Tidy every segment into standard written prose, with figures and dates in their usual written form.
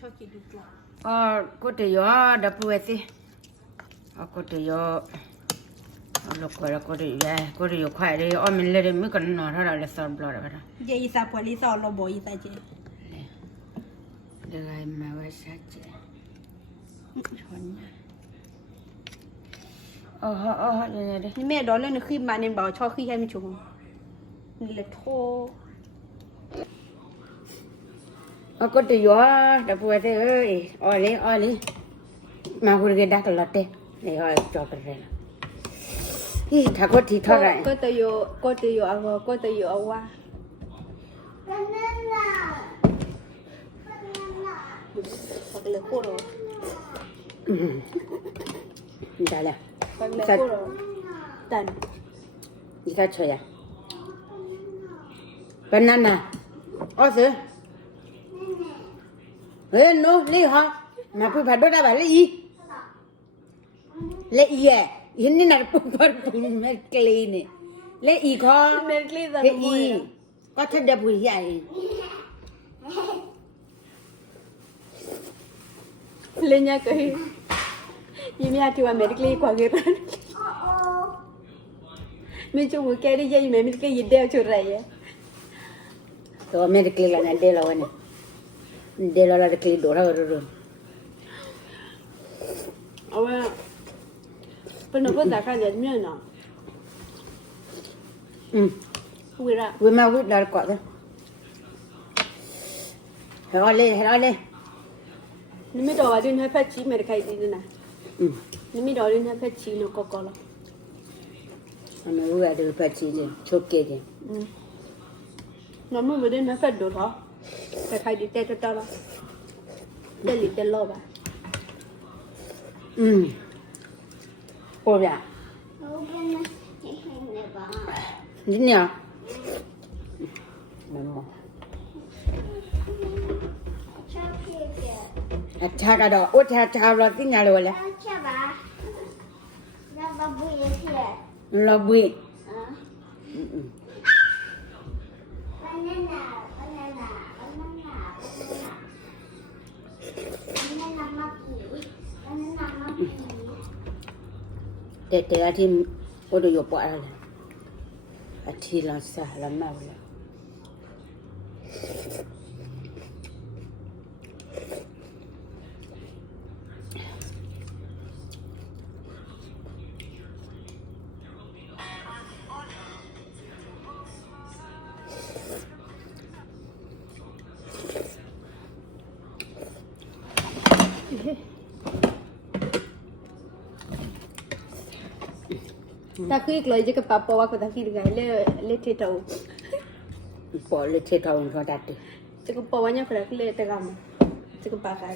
ชอบกินดูกรอบ ก็เดี๋ยวดับเบิลสิก็เดี๋ยวเราก็เดี๋ยวควายเดี๋ยวมันเลยไม่กันนอนเท่าไรเลยสอนบล็อกอะไร เยอีสาปวลิสอนเราบ่อีสาเจเดี๋ยวไงมาว่าสัจเจชนเดี๋ยวนี่แม่ดอนเล่นขึ้นมาเนี่ยบอกชอบขึ้นให้มันชมนี่เลยโทก็เดี๋ยวดับเบิลสิเอ้ยอ๋อเลยมาคุยกันได้ตลอดเลยนี่อ๋อจบไปเลยถ้าก็ที่เท่าไรก็ตัวอยู่เอาว่าปักเลยโคตรได้แล้วปักเลยโคตรตันนี่ก็เฉยเป็นนั่นน่ะอ๋อสิเฮ้ยโน่ลี่ฮะมาพูดผัดด้วยได้ไหมเลยเห็นนี่น่ะปุ๊บเมรกลีนี่เลยข้อเมรกลีจะรู้ก็ถ้าเดี๋ยวพูดใหญ่เล่นยังไงยิ่งยากที่ว่าเมรกลีกว่าเกินไม่ช่วยแกได้ยังเมรกลียิ่งเดียวชุดไรตัวเมรกลีละนั่นเดี๋ยวเราเนี่ยเดี๋ยวเราเมรกลีโดดเรารู้เอาว่าเป็นคนแต่การเรียนเนี่ยนะวิมาวิดาร์กอดเลยให้เราเลยนี่ไม่ดอดินให้พัชชีเมริกาดีนะนี่ไม่ดอดินให้พัชชีนกกอล์อันนี้ว่าเดี๋ยวพัชชีเนี่ยชุบเกย์น้ำมันไม่ได้ให้พัชดูหรอแต่ใครดีแต่ตลอดเดลิเดลโลบะโอ้ยนี่เนี่ยมันมองชาดอกโอ้ชาเราที่ไหนเลยล่ะเราบุยแต่อาทิตย์โอ้ดูอยู่ปะอะไรอาทิตย์ละสาละมาเลยถ้าคือเลยจะกับป๊าปว่าก็ถ้าคือไงเล่เทเท่าปอเล่เทเท่าคนตัดดิจะกับป๊าว่าเนี่ยคือเล่แต่กำจะกับป๊าค่ะ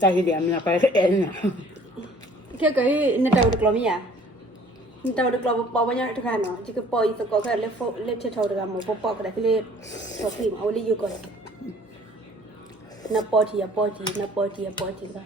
ใจเดียวมันไปเองนะแค่ก็นี่ตาอุดกลอมีอ่ะนี่ตาอุดกลอป๊าว่าเนี่ยทุกคนเนาะจะกับป๊าอีกตัวก็เล่เทเท่าแต่กำป๊าก็ได้คือเล่ชอบพิมเอาเล่อยู่ก่อนนับป๊าทีก็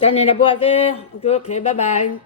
cho nên là bữa cái chỗ khế bye bye